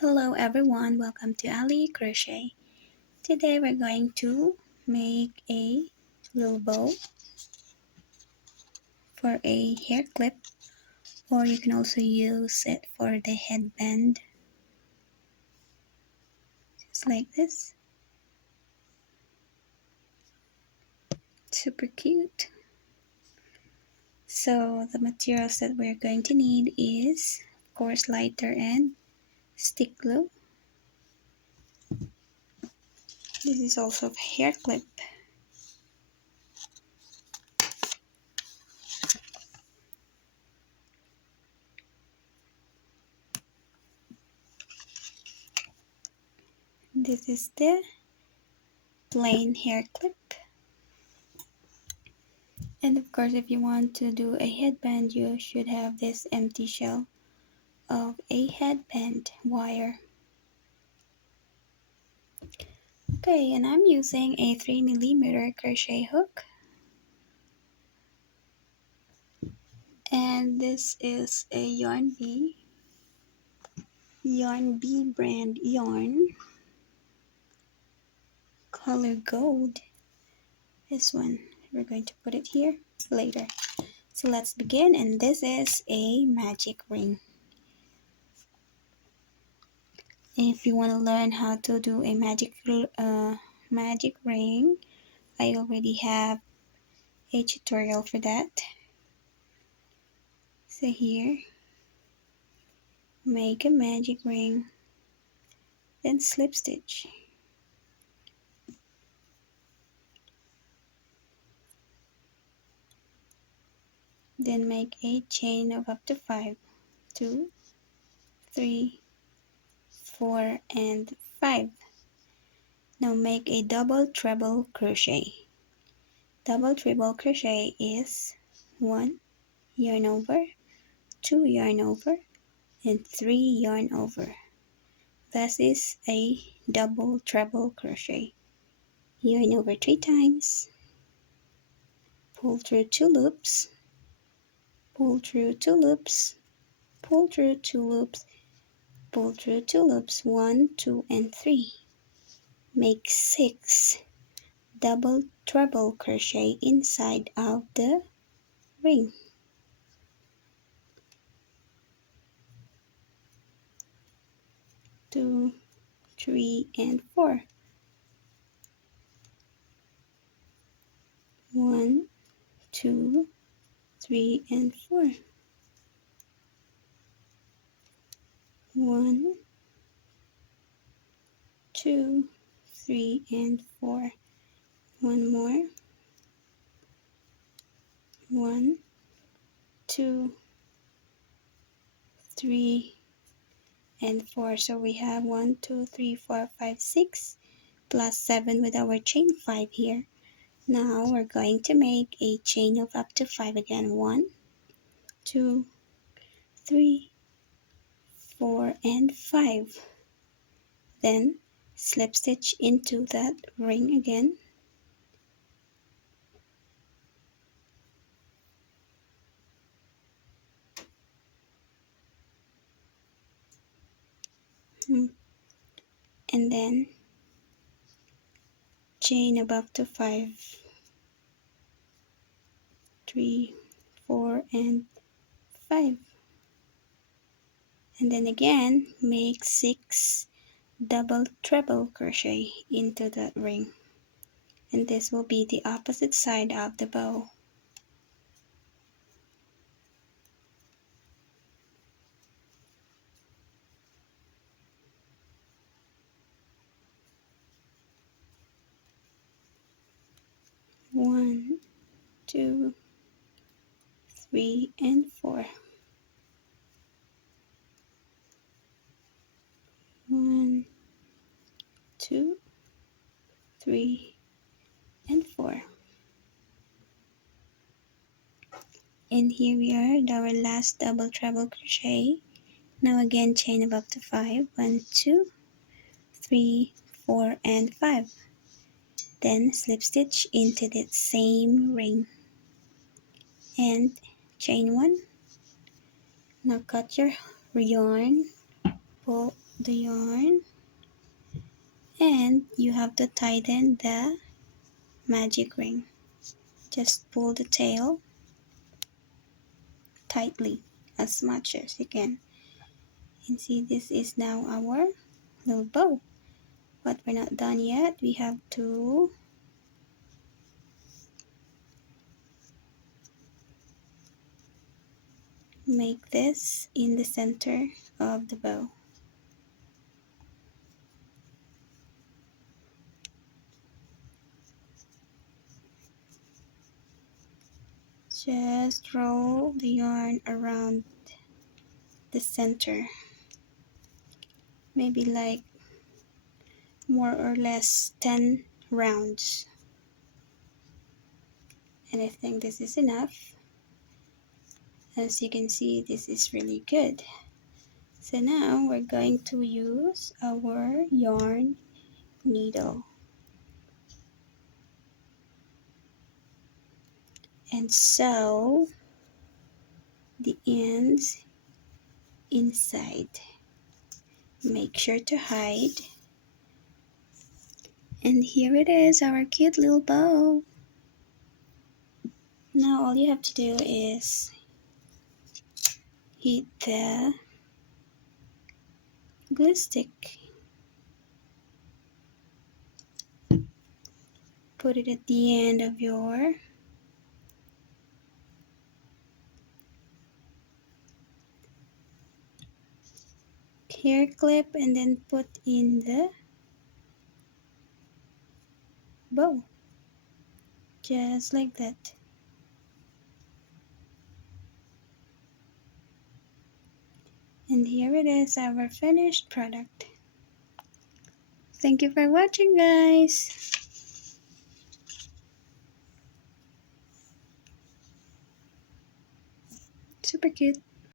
Hello everyone, welcome to Ali Crochet. Today we're going to make a little bow for a hair clip, or you can also use it for the headband, just like this. Super cute. So the materials that we're going to need is, of course, lighter and stick glue. This is also a hair clip. This is the plain hair clip. And of course, if you want to do a headband, you should have this empty shell of a headband wire. Okay, and I'm using a 3mm crochet hook. And this is a Yarn Bee brand yarn, color gold. This one, we're going to put it here later. So let's begin, and this is a magic ring. If you want to learn how to do a magic ring, I already have a tutorial for that. So here, make a magic ring, then slip stitch. Then make a chain of up to 5, 2, 3, 4, and 5. Now make a double treble crochet. Double treble crochet is 1 yarn over, 2 yarn over, and 3 yarn over. This is a double treble crochet. Yarn over 3 times, pull through 2 loops, pull through 2 loops, pull through 2 loops, pull through 2 loops, 1, 2, and 3. Make 6 double treble crochet inside of the ring. 2, 3, and 4. 1, 2, 3, and 4. 1, 2, 3, and 4. One more. 1, 2, 3, and 4. So we have 1, 2, 3, 4, 5, 6 plus 7 with our chain 5 here. Now we're going to make a chain of up to 5 again. 1, 2, 3, 4, and 5. Then slip stitch into that ring again. And then chain of up to 5. 3, 4, and 5. And then again make 6 double treble crochet into that ring, and this will be the opposite side of the bow. One, 2, 3, and 4. 1, 2, 3, and 4. And here we are at our last double treble crochet. Now again chain of up to 5. 1, 2, 3, 4, and 5. Then slip stitch into the same ring and chain 1. Now cut your yarn, pull the yarn, and you have to tighten the magic ring. Just pull the tail tightly as much as you can. And see, this is now our little bow. But we're not done yet. We have to make this in the center of the bow. Just roll the yarn around the center, maybe like more or less 10 rounds. And I think this is enough. As you can see, this is really good. So now we're going to use our yarn needle and sew the ends inside. Make sure to hide. And here it is, our cute little bow. Now all you have to do is heat the glue stick. Put it at the end of your hair clip and then put in the bow. Just like that. And here it is, our finished product. Thank you for watching, guys. Super cute.